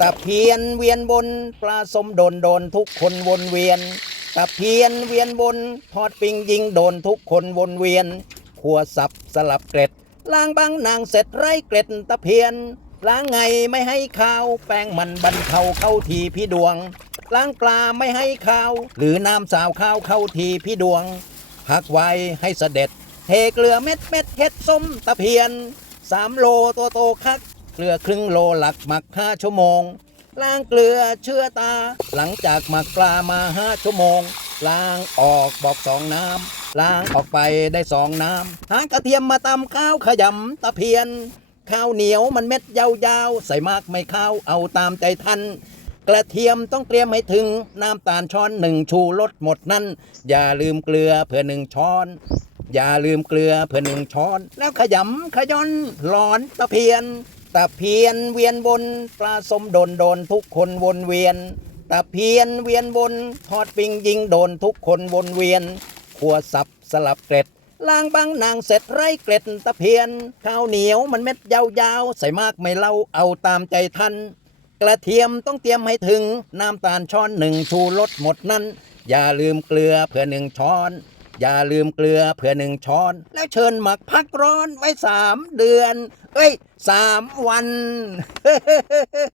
ตะเพียนเวียนบนปลาสมโดนโดนทุกคนวนเวียน ตะเพียนเวียนบนทอดปิงยิงโดนทุกคนวนเวียนขัวสับสลับเกล็ดล้างบางนางเสร็จไร้เกล็ดตะเพียนล้างไงไม่ให้ข้าวแป้งมันบรรเทาเข้าทีพี่ดวง ล้างปลาไม่ให้ข้าว หรือน้ำสาวข้าวเข้าทีพี่ดวงพักไว้ให้เสด็จ เทเกลือเม็ดเม็ดเฮ็ดส้มตะเพียนสามโลโตโตคัก เกลือครึ่งโลหลักหมักห้าชั่วโมง ล้างเกลือเชื่อตา หลังจากหมักปลามาห้าชั่วโมง ล้างออกบอกสองน้ำล้างออกไปได้สองน้ำหางกระเทียมมาตำข้าวขยำตะเพียน ข้าวเหนียวมันเม็ดยาวๆ ใส่มากไม่ข้าวเอาตามใจท่านกระเทียมต้องเตรียมให้ถึงน้ำตาลช้อนหนึ่งชูรสหมดนั่นอย่าลืมเกลือเพื่อหนึ่งช้อน อย่าลืมเกลือเพื่อหนึ่งช้อน แล้วขยำขย้อนหลอนตะเพียน ตะเพียนเวียนบนปลาสมโดนโดนทุกคนวนเวียน ตะเพียนเวียนบนทอดปิงยิงโดนทุกคนวนเวียนขัวสับสลับเกล็ดล้างบางนางเสร็จไร้เกล็ดตะเพียน ข้าวเหนียวมันเม็ดยาวๆ ใส่มากไม่เล่าเอาตามใจท่าน กระเทียมต้องเตรียมให้ถึง น้ำตาลช้อนหนึ่งชูรสหมดนั้น อย่าลืมเกลือเพื่อหนึ่งช้อน อย่าลืมเกลือเพื่อหนึ่งช้อน แล้วเชิญหมักพักร้อนไว้สามเดือน เอ้ยสามวัน